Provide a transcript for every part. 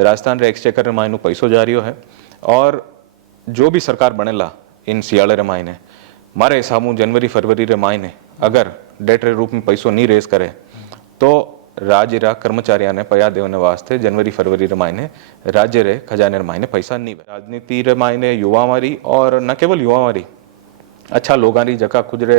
राजस्थान रे एक्सचेकर मायनु पैसो जारियो है और जो भी सरकार बनेला इन सियाड़े रे मायने मारे हिसाबों जनवरी फरवरी रे मायने अगर डेट रे रूप में पैसो नहीं रेस करे तो राज्य रा कर्मचारियों ने पया देवने वास्ते जनवरी फरवरी रे मायने राज्य रे खजाने रे मायने पैसा नहीं राजनीति रे मायने युवा मारी और न केवल युवा मारी अच्छा लोगों री जगह खुद रे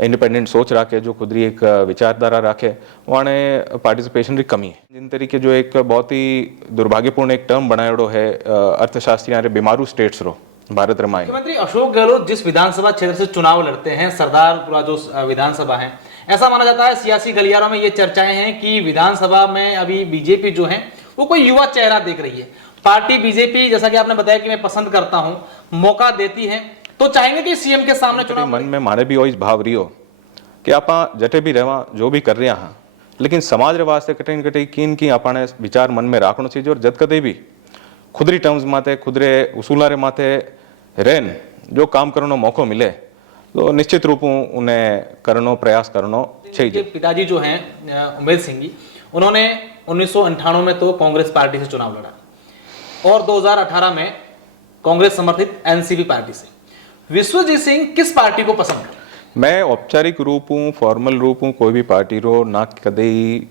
इंडिपेंडेंट सोच रखे जो खुद री एक विचारधारा रखे वाने पार्टिसिपेशन री कमी है जिन तरीके जो एक बहुत ही दुर्भाग्यपूर्ण एक टर्म बनायोड़ो है अर्थशास्त्री बीमारू स्टेट्स रो भारत रमाई। मुख्यमंत्री अशोक गहलोत जिस विधानसभा क्षेत्र से चुनाव लड़ते हैं सरदारपुरा जो विधानसभा है, ऐसा माना जाता है सियासी गलियारों में ये चर्चाएं हैं कि विधानसभा में अभी बीजेपी जो है वो कोई युवा चेहरा देख रही है। पार्टी बीजेपी जैसा कि आपने बताया कि मैं पसंद करता हूं, मौका देती है तो चाहेंगे कि सीएम के सामने चुनाव मन में मारे भी वही भाव रही हो कि आप जटे भी रहवा जो भी कर रहे हैं लेकिन समाज रे वास्ते कटे न कटे कीन की आपने विचार मन में राखनो चाहिए और जद कदे भी खुद री टर्म्स माथे खुद रे उसूला रे माथे रेन जो काम करने मौको मिले तो निश्चित रूप उन्हें करनो प्रयास करनो चाहिए। पिताजी जो हैं उमेद सिंह जी, उन्होंने 1998 में तो कांग्रेस पार्टी से चुनाव लड़ा और 2018 में कांग्रेस समर्थित एनसीपी पार्टी से। विश्वजीत सिंह किस पार्टी को पसंद करते? मैं औपचारिक रूप हूँ फॉर्मल रूप हूँ कोई भी पार्टी रो ना कदे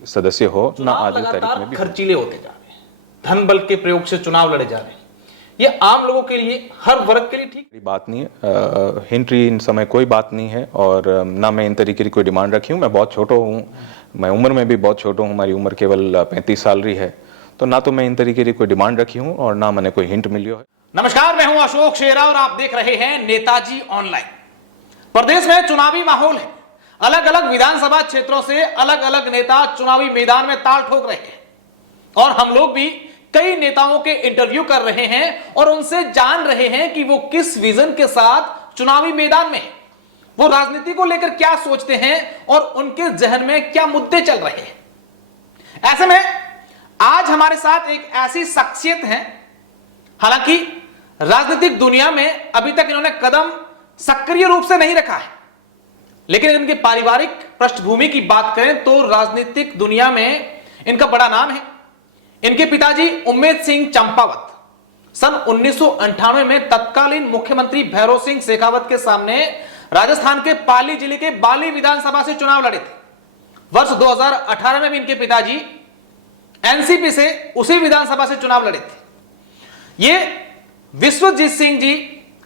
सदस्य हो ना आज तारीख में भी खर्चीले होते जा रहे हैं, धन बल के प्रयोग से चुनाव लड़े जा रहे हैं, ये आम लोगों के लिए हर वर्ग के लिए ठीक बात नहीं है। हिंट्री इन समय कोई बात नहीं है और ना मैं इन तरीके की कोई डिमांड रखी हूँ। मैं बहुत छोटा हूँ, मैं उम्र में भी बहुत छोटा हूँ, हमारी उम्र केवल 35 साल रही है, तो ना तो मैं इन तरीके की कोई डिमांड रखी हूँ और ना मैंने कोई हिंट मिली है। नमस्कार, मैं हूं अशोक शेरा और आप देख रहे हैं नेताजी ऑनलाइन। प्रदेश में चुनावी माहौल है, अलग अलग विधानसभा क्षेत्रों से अलग अलग नेता चुनावी मैदान में ताल ठोक रहे हैं और हम लोग भी कई नेताओं के इंटरव्यू कर रहे हैं और उनसे जान रहे हैं कि वो किस विजन के साथ चुनावी मैदान में, वो राजनीति को लेकर क्या सोचते हैं और उनके जहन में क्या मुद्दे चल रहे हैं। ऐसे में आज हमारे साथ एक ऐसी शख्सियत है, हालांकि राजनीतिक दुनिया में अभी तक इन्होंने कदम सक्रिय रूप से नहीं रखा है, लेकिन इनके पारिवारिक पृष्ठभूमि की बात करें तो राजनीतिक दुनिया में इनका बड़ा नाम है। इनके पिताजी उम्मेद सिंह चंपावत सन 1998 में तत्कालीन मुख्यमंत्री भैरव सिंह शेखावत के सामने राजस्थान के पाली जिले के बाली विधानसभा से चुनाव लड़े थे। वर्ष 2018 में भी इनके पिताजी एनसीपी से उसी विधानसभा से चुनाव लड़े थे। ये विश्वजीत सिंह जी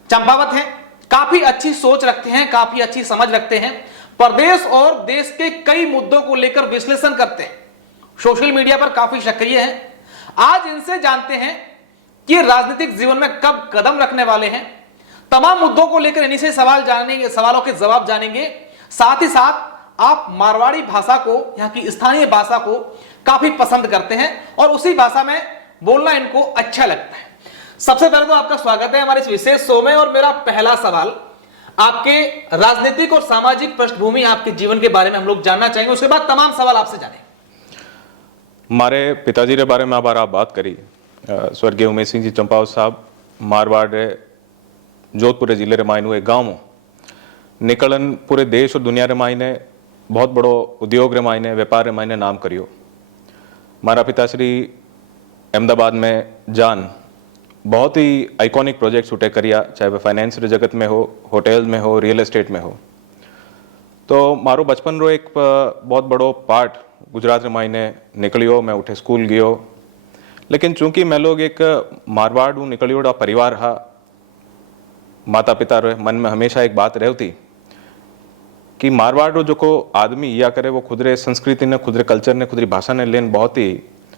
चंपावत हैं, काफी अच्छी सोच रखते हैं, काफी अच्छी समझ रखते हैं, प्रदेश और देश के कई मुद्दों को लेकर विश्लेषण करते हैं, सोशल मीडिया पर काफी सक्रिय हैं। आज इनसे जानते हैं कि राजनीतिक जीवन में कब कदम रखने वाले हैं। तमाम मुद्दों को लेकर इन्हीं से सवाल जानेंगे, सवालों के जवाब जानेंगे। साथ ही साथ आप मारवाड़ी भाषा को, यहाँ की स्थानीय भाषा को काफी पसंद करते हैं और उसी भाषा में बोलना इनको अच्छा लगता है। सबसे पहले तो आपका स्वागत है हमारे इस विशेष शो में और मेरा पहला सवाल आपके राजनीतिक और सामाजिक पृष्ठभूमि, आपके जीवन के बारे में हम लोग जानना चाहेंगे, उसके बाद तमाम सवाल आपसे जानेंगे। हमारे पिताजी के बारे में आप बात करी, स्वर्गीय उमेद सिंह जी चंपावत साहब मारवाड़ जोधपुर जिले रे मायने एक गाँव निकलन पूरे देश और दुनिया रे मायने बहुत बड़ो उद्योग रे मायने व्यापार रे मायने नाम करियो। मारा पिताश्री अहमदाबाद में जान बहुत ही आइकॉनिक प्रोजेक्ट उठे करिया, चाहे वह फाइनेंस रे जगत में हो, होटल में हो, रियल एस्टेट में हो। तो मारो बचपन रो एक बहुत बड़ो पार्ट गुजरात रे मायने निकलियो। मैं उठे स्कूल गयो, लेकिन चूंकि मैं लोग एक मारवाड़ निकलियोड़ा परिवार हा, माता पिता रे मन में हमेशा एक बात रहती कि मारवाड़ रो जो को आदमी या करे वो खुद रे संस्कृति ने, खुद रे कल्चर ने, खुद री भाषा ने लेन बहुत ही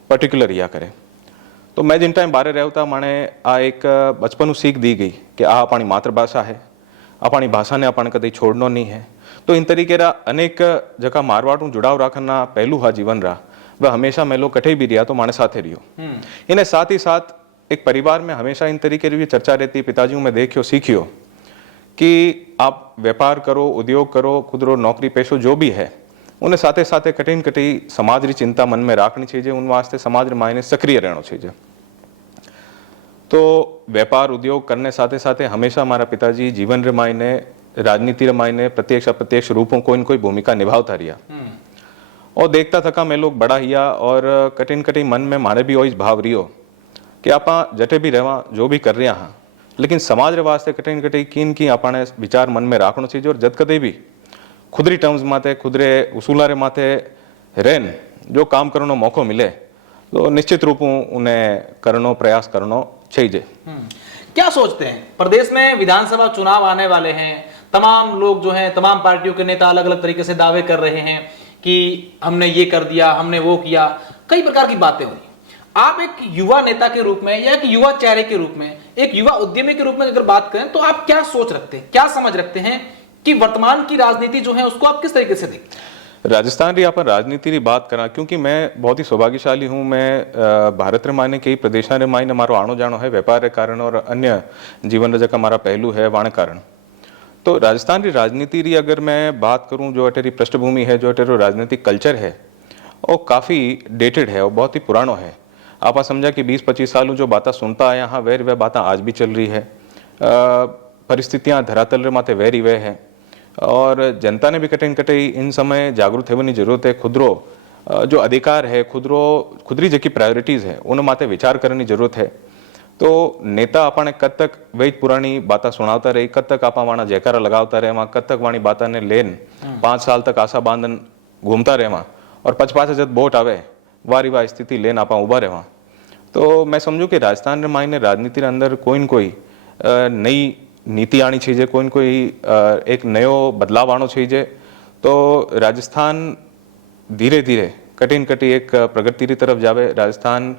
पर्टिकुलर या करे। तो मैं जिन टाइम बारे रहता माने आ एक बचपन सीख दी गई कि आ अपनी मातृभाषा है, अपनी भाषा ने अपन कदे छोड़नो नहीं है। तो इन तरीके रा अनेक जगह मारवाड़ जुड़ाव रखना पहलू हा जीवन रहा, वह हमेशा मैं लोग कटे भी रिया तो माने साथे रियो। इन्हें साथ ही साथ एक परिवार में हमेशा इन तरीके की चर्चा रहती। पिताजी में देखियो सीखियो कि आप व्यापार करो, उद्योग करो, खुद रो नौकरी पेशो जो भी है, उन्हें साथे साथे कठिन कटी समाज री चिंता मन में रखनी चाहिए, उन वास्ते समाज रे मायने सक्रिय रहना चाहिए। तो व्यापार उद्योग करने साथे साथे हमेशा हमारा पिताजी जीवन रे मायने, राजनीति रे मायने प्रत्यक्ष अप्रत्यक्ष रूपों कोई न कोई भूमिका निभावता रिया और देखता थका मैं लोग बड़ा हिया और कठिन कठिन मन में मारे भी वही भाव रियो कि आप जटे भी रहवा जो भी कर रहे हाँ लेकिन समाज रे वास्ते कटे न कटे किन की आपने विचार मन में राखनो चाहिए और जद कदे भी खुदरी टर्म्स माते खुदरे उसूला रे माते रेन जो काम करनो मौको मिले तो निश्चित रूप उन्हें करनो प्रयास करनो चाहिए। क्या सोचते हैं, प्रदेश में विधानसभा चुनाव आने वाले हैं, तमाम लोग जो हैं, तमाम पार्टियों के नेता अलग अलग तरीके से दावे कर रहे हैं कि हमने ये कर दिया, हमने वो किया, कई प्रकार की बातें हुई। आप एक युवा नेता के रूप में या एक युवा चेहरे के रूप में, एक युवा उद्यमी के रूप में अगर बात करें तो आप क्या सोच रखते हैं, क्या समझ रखते हैं कि वर्तमान की राजनीति जो है उसको आप किस तरीके से देखते हैं? राजस्थान री आप राजनीति री बात करा क्योंकि मैं बहुत ही सौभाग्यशाली हूँ। मैं भारत रे मायने कई प्रदेशा रे मायने मारो आनो जानो है व्यापार के कारण और अन्य जीवन रे जका मारा पहलू है वाणे कारण। तो राजस्थान की राजनीति री अगर मैं बात करूं जो अटेरी पृष्ठभूमि है, जो अटेरो राजनीतिक कल्चर है वो काफ़ी डेटेड है, वो बहुत ही पुरानो है। आप समझा कि 20-25 सालों जो बातें सुनता आया हाँ वह बातें आज भी चल रही है। परिस्थितियाँ धरातल रे माथे वह वे है और जनता ने भी कटे न कटे इन समय जागरूक होने की जरूरत है। खुदरो जो अधिकार है, खुदरी जकी प्रायोरिटीज़ है उन माथे विचार करने की जरूरत है। तो नेता अपने कद तक वही पुरानी बातें सुनाता रहे, कद तक आप वाणा जयकारा लगावता रहे वहाँ, कद तक वाणी बातें ने लेन 5 साल तक आशा बांधन घूमता रहे वहाँ और पचपास जब वोट आवे वारी वाह स्थिति लेन आप उभा रहे वहाँ। तो मैं समझूँ कि राजस्थान रे मायने राजनीति रे अंदर कोई न कोई नई नीति आनी चाहिए, कोई न कोई एक नयो बदलाव आनो चाहिए। तो राजस्थान धीरे धीरे कटी न कटी एक प्रगति की तरफ जावे। राजस्थान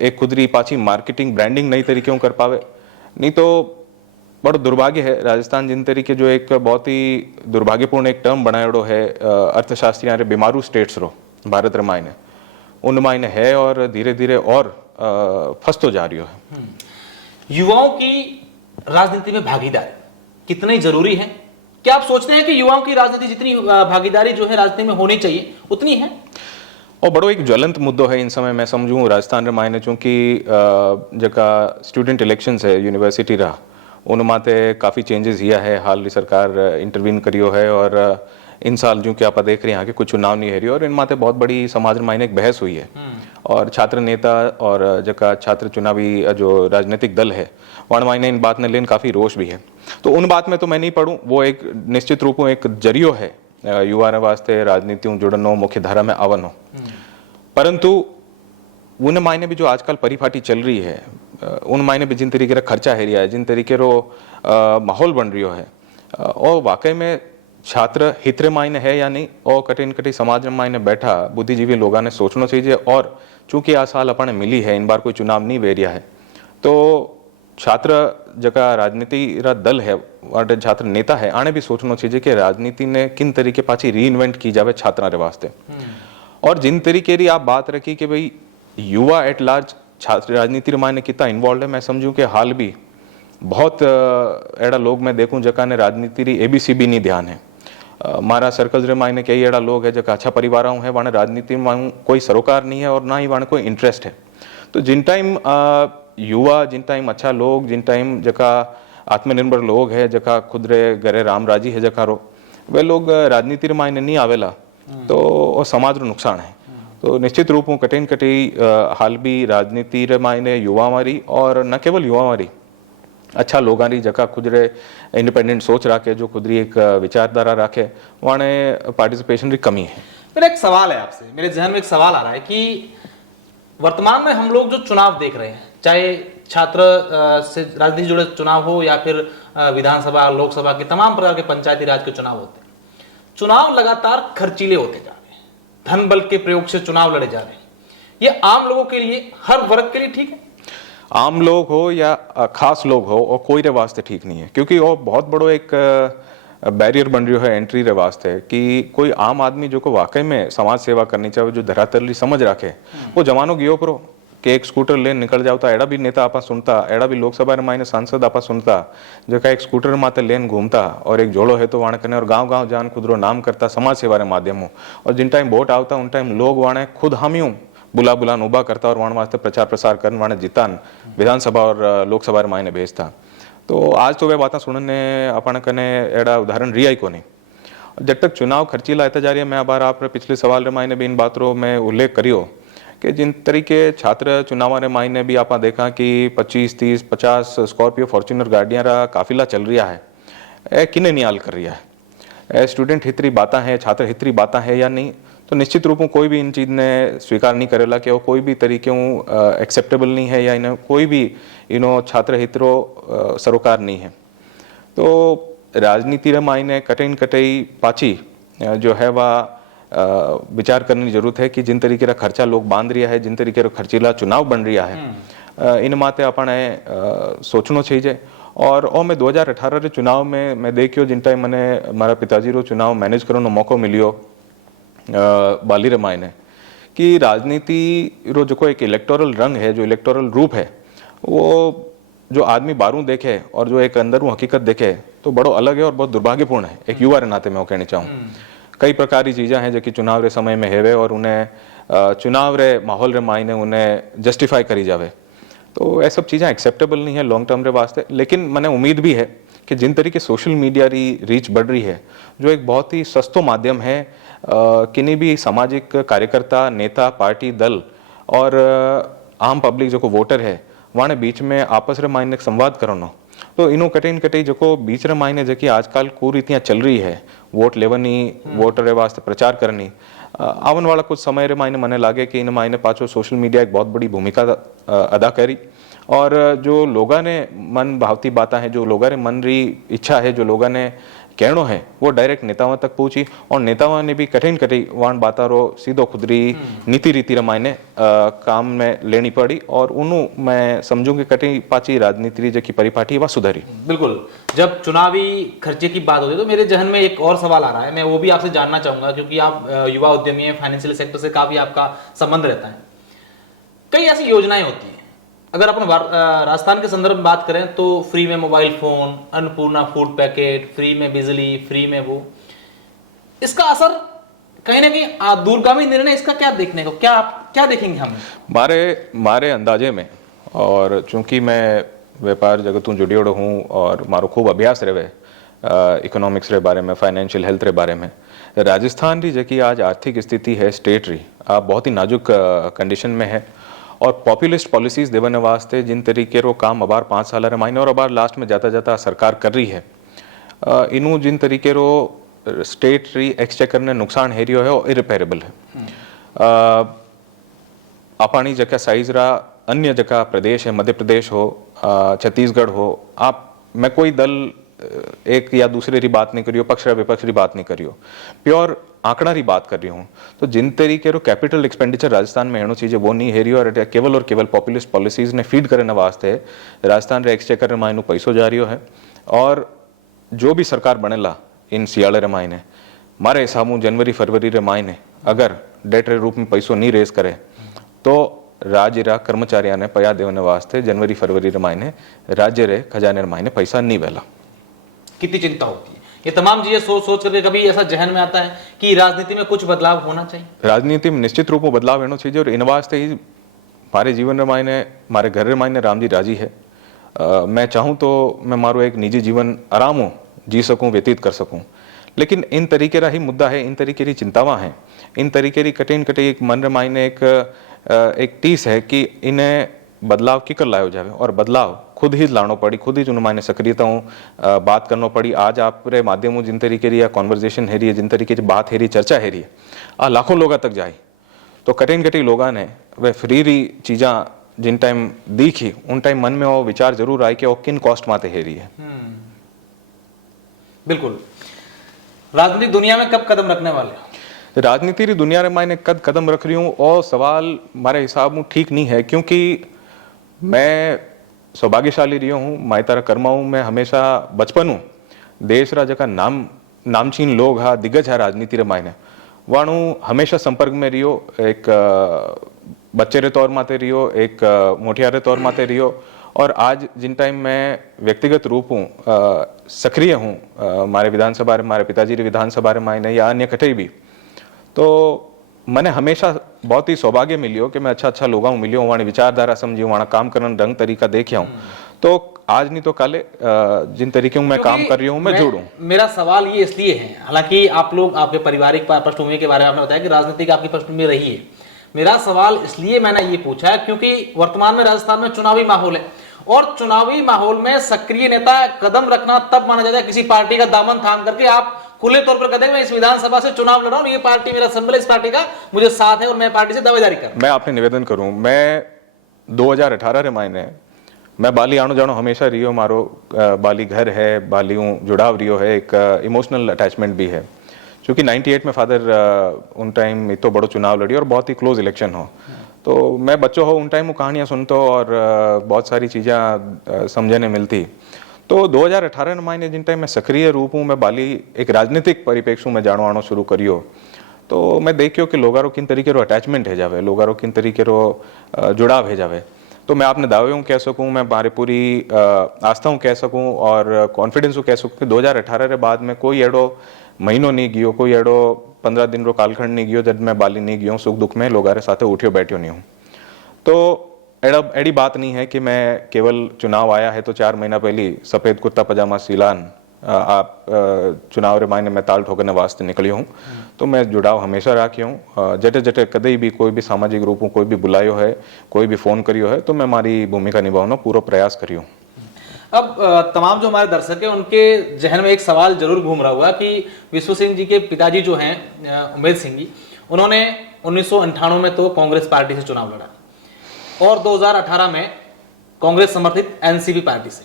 एक खुदरी पाची मार्केटिंग ब्रांडिंग नई तरीके कर पावे। नहीं तो बड़ा दुर्भाग्य है राजस्थान जिन तरीके जो एक बहुत ही दुर्भाग्यपूर्ण एक टर्म बनायोड़ो है अर्थशास्त्री बीमारू स्टेट्स रो भारत रे मायने उन मायने है और धीरे धीरे और फंसतो जा रही है। युवाओं की राजनीति में भागीदारी कितनी जरूरी है? क्या आप सोचते हैं कि युवाओं की राजनीति जितनी भागीदारी जो है राजनीति में होनी चाहिए उतनी है? और बड़ो एक ज्वलंत मुद्दो है इन समय मैं समझूँ राजस्थान रे मायने चूंकि जका स्टूडेंट इलेक्शंस है यूनिवर्सिटी रा उन माते काफ़ी चेंजेस किया है। हाल की सरकार इंटरवीन करियो है और इन साल जो कि आप देख रहे हैं कि कुछ चुनाव नहीं है रही और इन माते बहुत बड़ी समाज मायने एक बहस हुई है और छात्र नेता और जका छात्र चुनावी जो राजनीतिक दल है वहाँ मायने इन बात ने लेन काफ़ी रोष भी है। तो उन बात में तो मैं नहीं पढ़ूँ, वो एक निश्चित रूप में एक जरियो है युवा वास्ते राजनीतियों जुड़नो मुख्य धारा में आवनो। परंतु उन मायने भी जो आजकल परिपाटी चल रही है उन मायने भी जिन तरीके का खर्चा है रिया है, जिन तरीके रो माहौल बन रही है और वाकई में छात्र हित रे मायने है या नहीं और कटी न कटी समाज में मायने बैठा बुद्धिजीवी लोगों ने सोचना चाहिए। और चूंकि आ साल अपने मिली है, इन बार कोई चुनाव नहीं वेरिया है, तो छात्र जका राजनीति रा दल है और छात्र नेता है आने भी सोचना चाहिए कि राजनीति ने किन तरीके पाची री इन्वेंट की जावे छात्रा रे वास्ते। और जिन तरीके री आप बात रखी कि भाई युवा एट लार्ज छात्र राजनीति रे मायने कितना इन्वॉल्व है, मैं समझूं कि हाल भी बहुत एड़ा लोग मैं देखूं जका ने राजनीति री एबीसी भी नहीं ध्यान है। मारा सर्कल रे मायने कई एड़ा लोग है जका अच्छा परिवार है वाने राजनीति में कोई सरोकार नहीं है और ना ही वाने कोई इंटरेस्ट है। तो जिन टाइम युवा, जिन टाइम अच्छा लोग, जिन टाइम जका आत्मनिर्भर लोग है जका खुद रे घरे राम राजी है जका रो वे लोग राजनीति रे मायने नहीं आवेला तो समाज रो नुकसान है। तो निश्चित रूप में कटी न कटी हाल भी राजनीति रे मायने युवा मारी और न केवल युवा मारी अच्छा लोगों की जगह खुद रे इंडिपेंडेंट सोच रखे, जो खुद री एक विचारधारा रखे वाने पार्टिसिपेशन की कमी है। मेरा एक सवाल है आपसे, मेरे जहन में एक सवाल आ रहा है कि वर्तमान में हम लोग जो चुनाव देख रहे हैं, चाहे छात्र से राजनीति जुड़े चुनाव हो या फिर विधानसभा लोकसभा के तमाम प्रकार के पंचायती राज के चुनाव होते हैं, चुनाव लगातार खर्चीले होते जा रहे हैं, धन बल के प्रयोग से चुनाव लड़े जा रहे हैं। ये आम लोगों के लिए, हर वर्ग के लिए ठीक है? आम लोग हो या खास लोग हो और कोई रे वास्ते ठीक नहीं है, क्योंकि वो बहुत बड़ो एक बैरियर बन रही है एंट्री रे वास्ते कि कोई आम आदमी जो को वाकई में समाज सेवा करनी चाहिए, जो धरातल समझ रखे, वो जमानो गियो करो कि एक स्कूटर लेन निकल जाता। एड़ा भी नेता आपा सुनता, एड़ा भी लोकसभा मायने सांसद आपा सुनता जो का एक स्कूटर माते लेन घूमता और एक जोड़ो है तो वाणे कने और गांव गांव जान खुदरो नाम करता समाज सेवा रे माध्यमों। और जिन टाइम वोट आवता उन टाइम लोग वाणे खुद हामियों बुलान उबा करता और वाण वास्ते प्रचार प्रसार कर वाणे जितान विधानसभा और लोकसभा रे मायने भेजता। तो आज तो वे बातें सुनने अपन कने एड़ा उदाहरण रिया ही को नहीं। जब तक चुनाव खर्चीला आता जा रही है, मैं बार आप पिछले सवाल रे मायने भी इन बातों में उल्लेख करियो कि जिन तरीके छात्र चुनाव मायने भी आप देखा कि 25 30 50 स्कॉर्पियो फॉर्च्यूनर गाड़ियां रा काफिला चल रहा है, ए किने नियाल कर रहा है, ए स्टूडेंट हितरी बातें हैं, छात्र हितरी बातें हैं या नहीं, तो निश्चित रूप में कोई भी इन चीज़ ने स्वीकार नहीं करेला कि वो कोई भी तरीके एक्सेप्टेबल नहीं है या इन्हें कोई भी छात्र हितरो सरोकार नहीं है। तो राजनीति रे मायने कटई कटई पाची जो है वह विचार करने की जरूरत है कि जिन तरीके का खर्चा लोग बांध रहा है, जिन तरीके का खर्चीला चुनाव बन रहा है, इन माते अपने सोचना चाहिए। और मैं 2018 रे चुनाव में मैं देखियो जिन टाइम मैंने मारा पिताजी रो चुनाव मैनेज करने मौको मिलियो बाली रे मायने कि राजनीति रो जो एक इलेक्टोरल रंग है, जो इलेक्टोरल रूप है, वो जो आदमी बारू देखे और जो एक अंदर हकीकत देखे तो बड़ो अलग है और बहुत दुर्भाग्यपूर्ण है। एक युवा रे नाते मैं वो कहना चाहूँ, कई प्रकार की चीज़ें हैं जो कि चुनाव रे समय में हेवे और उन्हें चुनाव रे माहौल रे मायने उन्हें जस्टिफाई करी जावे, तो ये सब चीज़ें एक्सेप्टेबल नहीं है लॉन्ग टर्म रे वास्ते। लेकिन मैंने उम्मीद भी है कि जिन तरीके सोशल मीडिया री रीच बढ़ रही है, जो एक बहुत ही सस्तो माध्यम है किन्हीं भी सामाजिक कार्यकर्ता, नेता, पार्टी, दल और आम पब्लिक जो को वोटर है वाने बीच में आपस रे मायने संवाद करनो, तो इनो कटई कटई जो बीच रे मायने जो कि आजकल कुरीतियाँ चल रही है, वोट लेवनी, वोट रे वास्ते प्रचार करनी, आवन वाला कुछ समय रे मायने मने लागे कि इन मायने पाछो सोशल मीडिया एक बहुत बड़ी भूमिका अदा करी। और जो लोगों ने मन भावती बातें हैं, जो लोगों ने मन री इच्छा है, जो लोगों ने कहनो है, वो डायरेक्ट नेताओं तक पहुंची और नेताओं ने भी कठिन कठिन वाण बाता रो सीधो खुदरी नीति रीति रमायने काम में लेनी पड़ी और उन्हों मैं समझूंगी कठिन पाची राजनीति जो की परिपाटी वह सुधरी। बिल्कुल, जब चुनावी खर्चे की बात होती है तो मेरे जहन में एक और सवाल आ रहा है, मैं वो भी आपसे जानना चाहूंगा क्योंकि आप युवा उद्यमी हैं, फाइनेंशियल सेक्टर से काफी आपका संबंध रहता है। कई ऐसी योजनाएं होती हैं, अगर अपन राजस्थान के संदर्भ में बात करें तो फ्री में mobile phone, Annapurna food packet, free में बिजली, फ्री में वो, इसका असर कहीं ना कहीं दूरगामी निर्णय इसका क्या देखने को, क्या देखेंगे हम? मारे अंदाजे में, और चूंकि मैं व्यापार जगतों जुड़ियोड़ो हूँ और मारो खूब अभ्यास रहे इकोनॉमिक्स रे बारे में, फाइनेंशियल हेल्थ रे बारे में, राजस्थान की जबकि आज आर्थिक स्थिति है स्टेट री बहुत ही नाजुक कंडीशन में है और पॉपुलिस्ट पॉलिसीज देवने वास्ते जिन तरीके रो काम अबार 5 साल रे मायने और अबार लास्ट में जाता जाता सरकार कर रही है, इनू जिन तरीके रो स्टेट री एक्सचेकर ने नुकसान हेरियो है और इरिपेरेबल है। अपानी जगह साइज रा अन्य जगह प्रदेश है, मध्य प्रदेश हो, छत्तीसगढ़ हो, मैं कोई दल एक या दूसरे की बात नहीं करियो, पक्ष या विपक्ष की बात नहीं करियो, प्योर आंकड़ा की बात कर रही हूँ। तो जिन तरीके रो कैपिटल एक्सपेंडिचर राजस्थान में हेणो चीजें वो नहीं हेरियो और केवल पॉपुलिस्ट पॉलिसीज ने फीड करने वास्ते राजस्थान रे एक्सचेकर रे मायनो पैसो जा रही है और जो भी सरकार बनेला इन सियाले रे मायने मारे हिसाबों जनवरी फरवरी रे मायने अगर डेट रे रूप में पैसो नहीं रेस करे तो राज्य रा कर्मचारियों ने पया देने वास्ते जनवरी फरवरी रे मायने राज्य रे खजाने रे मायने पैसा नहीं वेला। कितनी चिंता होती है, ये तमाम चीजें सोच करके कभी ऐसा जहन में आता है कि राजनीति में कुछ बदलाव होना चाहिए? राजनीति में निश्चित रूप में बदलाव होना चाहिए और इन वास्ते ही हमारे जीवन रे मायने, हमारे घर रे मायने राम जी राजी है। मैं चाहूँ तो मैं मारो एक निजी जीवन आराम हो जी सकूँ, व्यतीत कर सकूँ, लेकिन इन तरीके रा ही मुद्दा है, इन तरीके की चिंतावां हैं, इन तरीके की कठिन एक मन रे मायने एक टीस है कि इन्हें बदलाव की कर लायो जावे और बदलाव खुद ही लानो पड़ी, खुद ही जो मायने सक्रियताओं बात करना पड़ी। आज आप रे माध्यमों जिन तरीके की कॉन्वर्जेशन है रही है, जिन तरीके की बात है रही, चर्चा है रही है, लाखों लोगों तक जाए तो कठिन लोगों ने वह फ्री री चीज़ा जिन टाइम दिखी उन टाइम मन में वो विचार जरूर आए कि वो किन कॉस्ट माते है रही है। बिल्कुल, राजनीतिक दुनिया में कब कदम रखने वाले? राजनीति दुनिया में मायने कद कदम रख रही हूँ और सवाल हमारे हिसाब में ठीक नहीं है, क्योंकि मैं सौभाग्यशाली रही हूँ, मायतारा कर्मा हूँ, मैं हमेशा बचपन हूँ देश रा जका नामचीन लोग हा दिग्गज है राजनीति रे मायने वाणु हमेशा संपर्क में रियो, एक बच्चे रे तौर माते रियो, एक मोटिया रे तौर माते रियो और आज जिन टाइम मैं व्यक्तिगत रूप हूँ सक्रिय हूँ हमारे विधानसभा, हमारे पिताजी रे विधानसभा रे मायने या अन्य कटे भी, तो मैंने हमेशा बहुत ही सौभाग्य मिलियो कि मैं अच्छा लोगों को मिलियो, वहाँ विचारधारा समझियो, वहाँ काम करने रंग तरीका देखिया हूँ, तो आज नहीं तो काले जिन तरीके मैं काम कर रही हूँ मैं जोड़ूं। मेरा सवाल ये इसलिए है, हालांकि आप लोग आपके पारिवारिक पृष्ठभूमि के बारे में आपने बताया कि राजनीति की आपकी पृष्ठभूमि रही है, मेरा सवाल इसलिए मैंने ये पूछा है क्योंकि वर्तमान में राजस्थान में चुनावी माहौल है और चुनावी माहौल में सक्रिय नेता कदम रखना तब माना जाता है किसी पार्टी का दामन थाम करके आप खुले तौर पर कहते हैं मैं इस विधानसभा से चुनाव लड़ रहा हूं, ये पार्टी मेरा सिंबल है, इस पार्टी का मुझे साथ है और मैं पार्टी से दावेदारी कर रहा हूं। मैं आपने निवेदन करूं, मैं 2018 रे मायने मैं बाली आणो जानो हमेशा रियो मारो बाली घर है, बालियों जुड़ाव रियो है, एक इमोशनल अटैचमेंट भी है क्योंकि 98 में फादर उन टाइम इतो बड़ो चुनाव लड़ी और बहुत ही क्लोज इलेक्शन हो, तो मैं बच्चों हो उन टाइम वो कहानियाँ सुनता और बहुत सारी चीज़ें समझने मिलती। तो 2018 में मायने जिन टाइम मैं सक्रिय रूप हूँ, मैं बाली एक राजनीतिक परिप्रेक्ष्य में जानो आनो शुरू करियो, तो मैं देखियो कि लोगारो किन तरीके रो अटैचमेंट है जावे, लोगारो किन तरीके रो जुड़ाव है जावे। तो मैं आपने दावे कह सकूँ, मैं मारे पूरी आस्था कह सकूँ और कॉन्फिडेंस कह सकूँ कि 2018 के बाद में कोई एड़ो महीनों नहीं गयो, कोई एड़ो 15 दिन रो कालखंड नहीं गयो जब मैं बाली नहीं गयो सुख दुख में लोगारे साथे उठियो बैठियो नहीं हूँ। तो एड़ी बात नहीं है कि मैं केवल चुनाव आया है तो 4 महीना पहले सफेद कुर्ता पजामा सीलान आप चुनाव रे मायने मैं ताल ठोकने वास्ते निकली हूँ। तो मैं जुड़ाव हमेशा राखी हूँ, जटे जटे कदई भी कोई भी सामाजिक रूप कोई भी बुलायो है, कोई भी फोन करियो है तो मैं मारी भूमिका निभावना पूरा प्रयास करियो। अब तमाम जो हमारे दर्शक हैं उनके जहन में एक सवाल जरूर घूम रहा हुआ कि विश्व सिंह जी के पिताजी जो हैं उमेद सिंह जी, उन्होंने 1998 में तो कांग्रेस पार्टी से चुनाव लड़ा और 2018 में कांग्रेस समर्थित एनसीपी पार्टी से।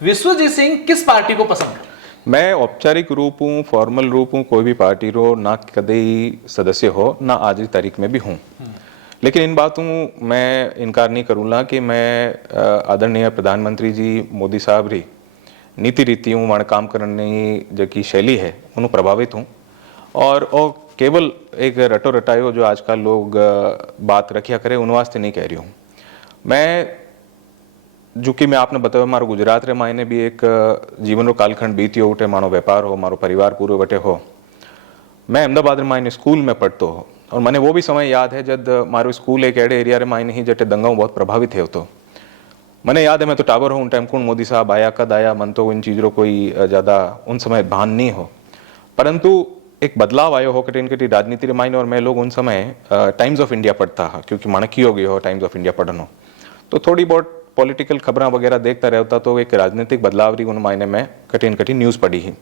विश्वजीत सिंह किस पार्टी को पसंद है? मैं औपचारिक रूप हूँ, फॉर्मल रूप हूँ, कोई भी पार्टी रो ना कदई सदस्य हो ना आज की तारीख में भी हूँ, लेकिन इन बातों मैं इनकार नहीं करूँगा कि मैं आदरणीय प्रधानमंत्री जी मोदी साहब री नीति रीतियों वहाँ काम करने की शैली है उन्होंने प्रभावित हूँ और केवल एक रटो रटायो जो आजकल लोग बात रखिया करे उन वास्ते नहीं कह रही हूँ। मैं जो कि मैं आपने बताया मारो गुजरात रे मायने भी एक जीवन रो कालखंड बीतियो उठे, मानो व्यापार हो, मारो परिवार पूरे बटे हो। मैं अहमदाबाद रे मायने स्कूल में पढ़तो हो और मैंने वो भी समय याद है जब मारो स्कूल एक एड़े एरिया रे मायने ही जटे दंगाओं बहुत प्रभावित है। तो मैंने याद है मैं तो टावर हूँ उन टाइम कौन मोदी साहब आया कद आया मन तो इन चीज़ों कोई ज़्यादा उन समय भान नहीं हो, परंतु एक बदलाव आयो हो कटिन कटी राजनीति रे मायने और मैं लोग उन समय टाइम्स ऑफ इंडिया पढ़ता है क्योंकि मानकी हो गई हो टाइम्स ऑफ इंडिया पढ़नो, तो थोड़ी बहुत पॉलिटिकल खबरें वगैरह देखता रहता तो एक राजनीतिक बदलाव रही उन मायने में कटिन कटी न्यूज़ पढ़ी ही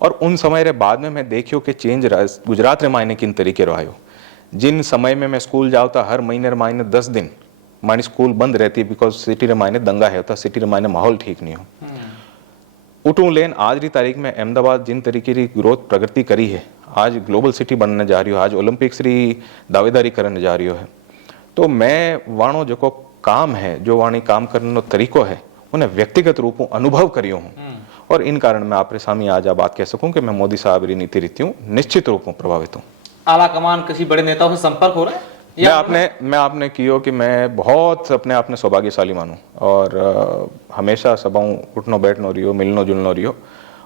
और उन समय रे बाद में मैं देखियो कि चेंज गुजरात रे मायने किन तरीके रो आयो। जिन समय में मैं स्कूल जाता हर महीने रे मायने 10 दिन मानी स्कूल बंद रहती बिकॉज सिटी रे मायने दंगा है होता, सिटी रे मायने माहौल ठीक नहीं हो। उठूं लेन आज की तारीख में अहमदाबाद जिन तरीके की ग्रोथ प्रगति करी है, आज ग्लोबल सिटी बनने जा रही हो, आज ओलंपिक्स री दावेदारी करने जा रही है, तो मैं वाणो जो काम है जो वाणी काम करने तरीको है उन्हें व्यक्तिगत रूप अनुभव करियो हूँ और इन कारण मैं आपके सामने आज बात कह सकूं कि मैं मोदी साहब की नीति रीतियों निश्चित रूप में प्रभावित हूँ। आला कमान किसी बड़े नेताओं से संपर्क हो रहा है? मैं आपने कियो कि मैं बहुत अपने आप ने सौभाग्यशाली मानूं और हमेशा सभाओं उठनो बैठनो रियो, मिलनो जुलनो रियो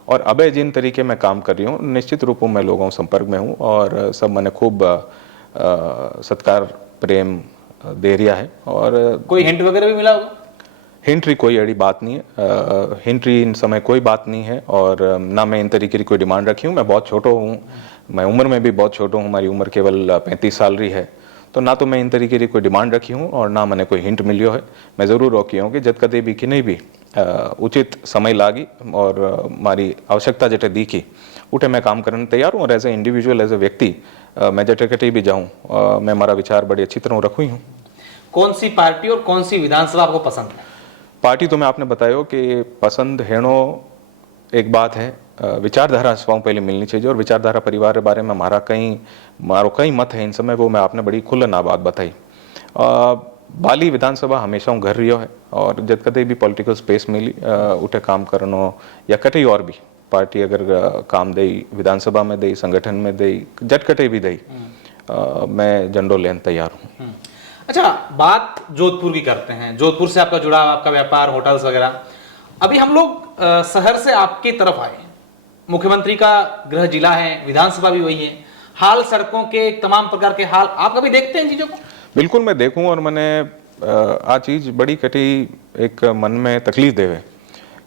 और अबे जिन तरीके मैं काम कर रही हूँ निश्चित रूप में लोगों संपर्क में हूँ और सब मैंने खूब सत्कार प्रेम दे रिया है। और कोई हिंट वगैरह भी मिला होगा? हिंट री कोई अड़ी बात नहीं है, हिंट री इन समय कोई बात नहीं है और ना मैं इन तरीके की कोई डिमांड रखी हूँ। मैं बहुत छोटा हूँ, मैं उम्र में भी बहुत छोटा हूँ, हमारी उम्र केवल 35 साल रही है, तो ना तो मैं इन तरीके की कोई डिमांड रखी हूँ और ना मैंने कोई हिंट मिलियो है। मैं ज़रूर रोकी हूँ कि जब कदे भी कि नहीं भी उचित समय लागी और हमारी आवश्यकता जटे दिखी उठे मैं काम करने तैयार हूँ और as a individual as a व्यक्ति मैं जटे कटे भी जाऊँ मैं हमारा विचार बड़ी अच्छी तरह रखूँ हूँ। कौन सी पार्टी और कौन सी विधानसभा आपको पसंद है? पार्टी तो मैं आपने बताया कि पसंद हेणो एक बात है, विचारधारा सभाओं पहले मिलनी चाहिए और विचारधारा परिवार के बारे में मारो कई मत है इन समय, वो मैं आपने बड़ी खुलना बात बताई। बाली विधानसभा हमेशा घर रियो है और जब कदे भी पॉलिटिकल स्पेस मिली उठे काम करनो या कटे और भी पार्टी अगर काम दे विधानसभा में दे संगठन में दे जट कटे भी दे मैं झंडो लेने तैयार हूँ। अच्छा, बात जोधपुर की करते हैं। जोधपुर से आपका जुड़ाव, आपका व्यापार, होटल्स वगैरह। अभी हम लोग शहर से आपकी तरफ आए, मुख्यमंत्री का गृह जिला है, विधानसभा भी वही है, हाल सड़कों के तमाम प्रकार के हाल आप कभी देखते हैं इन चीजों को? बिल्कुल मैं देखूं और मैंने आ चीज बड़ी कटी एक मन में तकलीफ देवे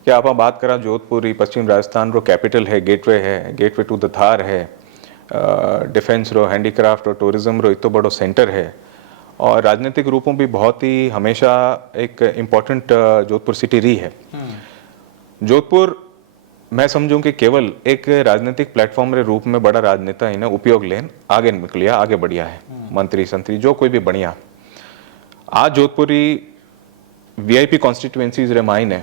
कि आप बात करा जोधपुर पश्चिम राजस्थान रो कैपिटल है, गेटवे टू द थार है, डिफेंस रो, हैंडीक्राफ्ट और टूरिज्म रो इतो बड़ो सेंटर है और राजनीतिक रूपों भी बहुत ही हमेशा एक इम्पोर्टेंट जोधपुर सिटी रही है। जोधपुर मैं समझूं कि केवल एक राजनीतिक प्लेटफॉर्म के रूप में बड़ा राजनेता इन्हें उपयोग लेन आगे निकलिया, आगे बढ़िया है। मंत्री संतरी जो कोई भी बढ़िया आज जोधपुरी वीआईपी कॉन्स्टिट्यूएंसीज रे मायने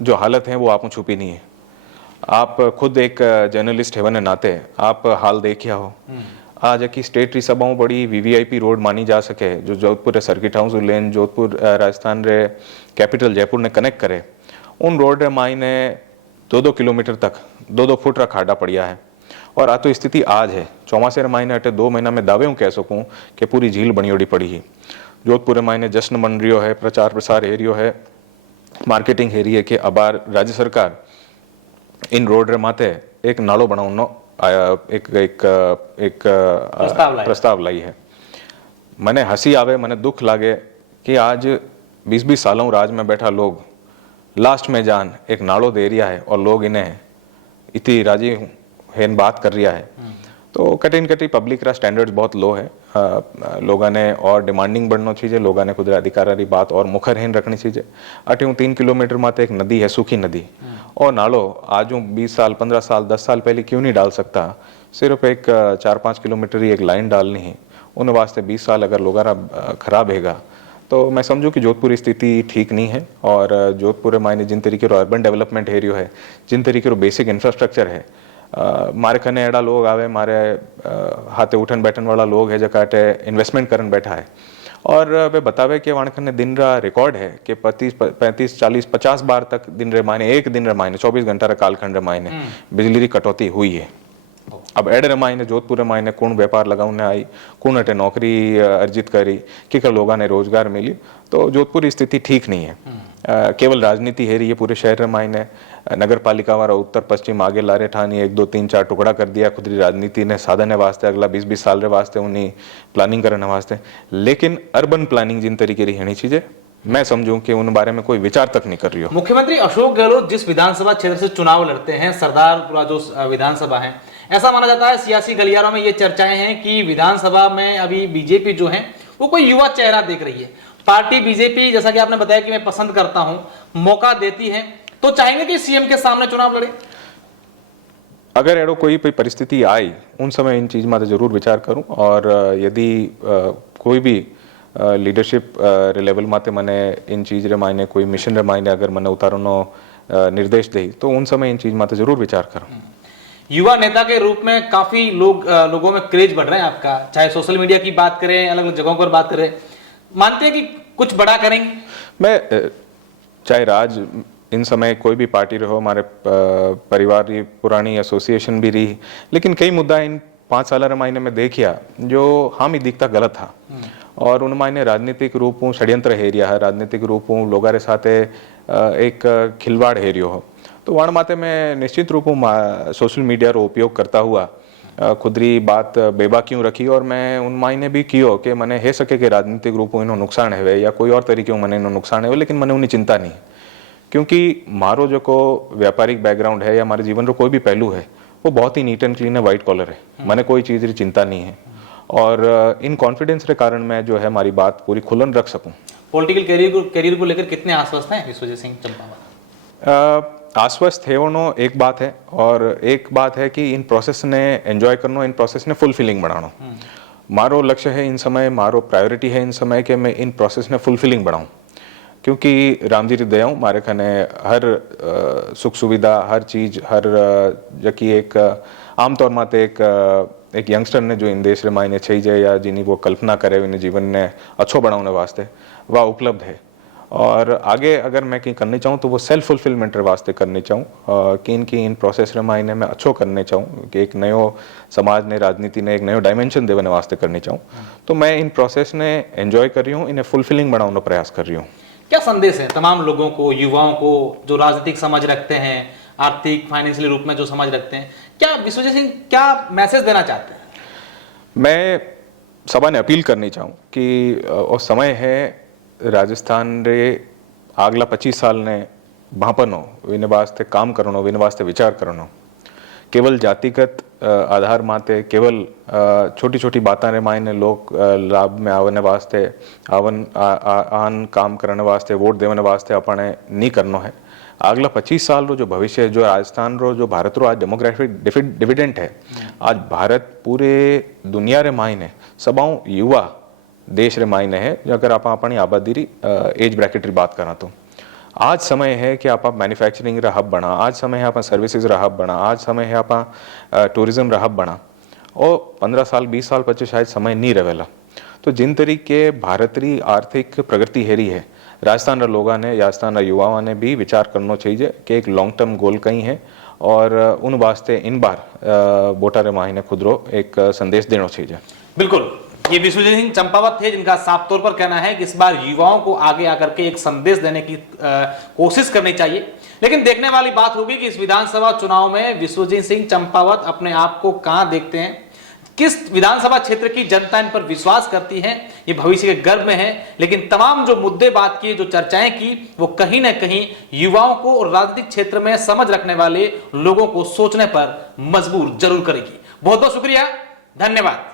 जो हालत है वो आपको छुपी नहीं है। आप खुद एक जर्नलिस्ट है नाते आप हाल देखिया हो। आज की स्टेट री सभाओं बड़ी वीवीआईपी रोड मानी जा सके, जो जोधपुर सर्किट हाउस लेन जोधपुर राजस्थान रे कैपिटल जयपुर ने कनेक्ट करे, उन रोड रे मायने 2-2 किलोमीटर तक 2-2 फुट रा खाड़ा पड़िया है। और आ तो स्थिति आज है चौमासे रे मायने अटे 2 महीना में दावे हूँ कह सकूँ कि पूरी झील बनियोड़ी पड़ी ही। जोधपुर मायने जश्न बन रियो है, प्रचार प्रसार हेरियो है, मार्केटिंग हेरी है कि अबार राज्य सरकार इन रोड रे माथे एक नालो बनावनो एक प्रस्ताव लाई है। मने हंसी आवे, मने दुख लागे कि आज 20-20 सालों राज में बैठा लोग लास्ट में जान एक नालो दे रिया है और लोग इन्हें इतनी राजी है बात कर रिया है। तो कटी पब्लिक रा स्टैंडर्ड्स बहुत लो है। लोगों ने और डिमांडिंग बढ़ना चाहिए, लोगों ने खुद अधिकार की बात और मुखरहीन रखनी चाहिए। अटे 3 किलोमीटर माते एक नदी है, सूखी नदी, और नालो आज 20 साल 15 साल 10 साल पहले क्यों नहीं डाल सकता। सिर्फ एक 4-5 किलोमीटर ही एक लाइन डालनी है, उन वास्ते 20 साल अगर लोग खराब हैगा तो मैं समझूं कि जोधपुर स्थिति ठीक नहीं है। और जोधपुर मायने जिन तरीके रो अर्बन डेवलपमेंट एरियो है, जिन तरीके रो बेसिक इंफ्रास्ट्रक्चर है, मारे खने एड़ा लोग आवे, मारे हाथे उठन बैठन वाला लोग है जकाटे इन्वेस्टमेंट करन बैठा है। और वे बतावे कि वाणखने दिन रा रिकॉर्ड है कि 35 40 50 बार तक दिन रे मायने एक दिन रे मायने 24 घंटा रे कालखंड रे मायने बिजली री कटौती हुई है। अब एड रे मायने जोधपुर रे मायने कौन व्यापार लगाउने आई, कौन अटे नौकरी अर्जित करी, कि लोगों ने रोजगार मिली। तो जोधपुर स्थिति ठीक नहीं है। केवल राजनीति है रही है पूरे शहर में मायने। नगर पालिका वाला उत्तर पश्चिम आगे लारे ठानी 1 2 3 4 टुकड़ा कर दिया खुद राजनीति ने साधन वास्ते अगला 20-20 साल रे वास्ते उन्हीं प्लानिंग करने वास्ते। लेकिन अर्बन प्लानिंग जिन तरीके की होनी चाहिए मैं समझूं कि उन बारे में कोई विचार तक नहीं कर रही हो। मुख्यमंत्री अशोक गहलोत जिस विधानसभा क्षेत्र से चुनाव लड़ते हैं, सरदारपुरा जो विधानसभा है, ऐसा माना जाता है सियासी गलियारों में ये चर्चाएं हैं कि विधानसभा में अभी बीजेपी जो है वो कोई युवा चेहरा देख रही है। पार्टी बीजेपी, जैसा कि आपने बताया कि मैं पसंद करता हूं, मौका देती है, तो चाहेंगे कि सीएम के सामने चुनाव लड़े। अगर एडो कोई परिस्थिति आई उन समय इन चीज में जरूर विचार करूं। और यदि कोई भी लीडरशिप लेवल माते मने इन चीज रे मायने कोई मिशन रे मायने अगर मने उतारनो निर्देश दे तो उन समय इन चीज माते जरूर विचार करूं। युवा नेता के रूप में काफी लोगों में क्रेज बढ़ रहा है आपका, चाहे सोशल मीडिया की बात करें, अलग अलग जगहों पर बात करें, मानते हैं कि कुछ बड़ा करेंगे? मैं चाहे राज इन समय कोई भी पार्टी रहो, हमारे परिवार की पुरानी एसोसिएशन भी रही, लेकिन कई मुद्दा इन 5 साल मायने में देखिया जो हम ही दिखता गलत था। और उन मायने राजनीतिक रूपों षड्यंत्र हेरिया है, राजनीतिक रूपों लोगारे साथे एक खिलवाड़ हेरियो हो। तो वण माते मैं निश्चित रूपों सोशल मीडिया रो उपयोग करता हुआ खुदरी बात बेबा क्यों रखी। और मैं उन मायने भी कियो कि मने हे सके कि राजनीतिक रूपों इनो नुकसान है या कोई और तरीके मने इनो नुकसान है, लेकिन मने उन्हें चिंता नहीं, क्योंकि मारो जो को व्यापारिक बैकग्राउंड है या हमारे जीवन रो कोई भी पहलू है वो बहुत ही नीट एंड क्लीन है, व्हाइट कॉलर है, मने कोई चीज की चिंता नहीं है। और इन कॉन्फिडेंस के कारण मैं जो है हमारी बात पूरी खुलन रख सकूं। पॉलिटिकल करियर को लेकर कितने आश्वस्त हैं विश्वजीत सिंह चंपावत? आश्वस्त है वो एक बात है, और एक बात है कि इन प्रोसेस ने एंजॉय करना, इन प्रोसेस ने फुलफिलिंग बनाना। मारो लक्ष्य है इन समय, मारो प्रायोरिटी है इन समय कि मैं इन प्रोसेस ने फुलफिलिंग बनाऊं, क्योंकि राम जी दया मारे खने हर सुख सुविधा हर चीज हर जकी एक आमतौर माते एक यंगस्टर ने जो इन देश रे मायने छई जाए या जिनी वो कल्पना करे इन जीवन ने अच्छो बनाने वास्ते वह उपलब्ध है। और आगे अगर मैं कहीं करनी चाहूँ तो वो सेल्फ फुलफिलमेंट वास्ते करनी चाहूँ कि इनकी इन प्रोसेस रे मायने में अच्छो करने चाहूँ कि एक नयो समाज ने राजनीति ने एक नयो डायमेंशन देने वास्ते करनी चाहूँ। तो मैं इन प्रोसेस ने एंजॉय कर रही हूँ, इन्हें फुलफिलिंग बनाने प्रयास कर रही हूँ। क्या संदेश है तमाम लोगों को, युवाओं को जो राजनीतिक समझ रखते हैं, आर्थिक फाइनेंशियल रूप में जो समझ रखते हैं, क्या विश्वजीत सिंह क्या मैसेज देना चाहते हैं? मैं सभा ने अपील करनी चाहूँ कि वो समय है राजस्थान रे आगला 25 साल ने भापनो विने वास्ते काम करनो, विने वास्ते विचार करनो केवल जातिगत आधार माते केवल छोटी छोटी बातें रे मायने लोग लाभ में आवने वास्ते आन काम करने वास्ते वोट देने वास्ते अपने नहीं करनो है। अगला 25 साल रो जो भविष्य जो राजस्थान रो जो भारत रो आज डेमोग्राफिक डिविडेंट है, आज भारत पूरे दुनिया रे मायने सबाऊ युवा देश रे मायने है। अगर आप अपनी आबादी री एज ब्रैकेट री बात करा तो आज समय है कि आप मैन्युफैक्चरिंग रा हब बना, आज समय है आप सर्विसेज रा हब बना, आज समय है आप टूरिज्म रा हब बना। और 15 साल 20 साल पचे शायद समय नहीं रहेला। तो जिन तरीके भारत री आर्थिक प्रगति हेरी है, राजस्थान रा लोगों ने, राजस्थान रा युवाओं ने भी विचार करना चाहिए कि एक लॉन्ग टर्म गोल कहीं है और उन वास्ते इन बार वोटर रे माही ने खुद रो एक संदेश देना चाहिए। बिल्कुल, ये विश्वजीत सिंह चंपावत थे जिनका साफ तौर पर कहना है कि इस बार युवाओं को आगे आकर के एक संदेश देने की कोशिश करनी चाहिए। लेकिन देखने वाली बात होगी कि इस विधानसभा चुनाव में विश्वजीत सिंह चंपावत अपने आप को कहां देखते हैं, किस विधानसभा क्षेत्र की जनता इन पर विश्वास करती है, ये भविष्य के गर्भ में है। लेकिन तमाम जो मुद्दे बात की, जो चर्चाएं की, वो कहीं ना कहीं युवाओं को और राजनीतिक क्षेत्र में समझ रखने वाले लोगों को सोचने पर मजबूर जरूर करेगी। बहुत बहुत शुक्रिया, धन्यवाद।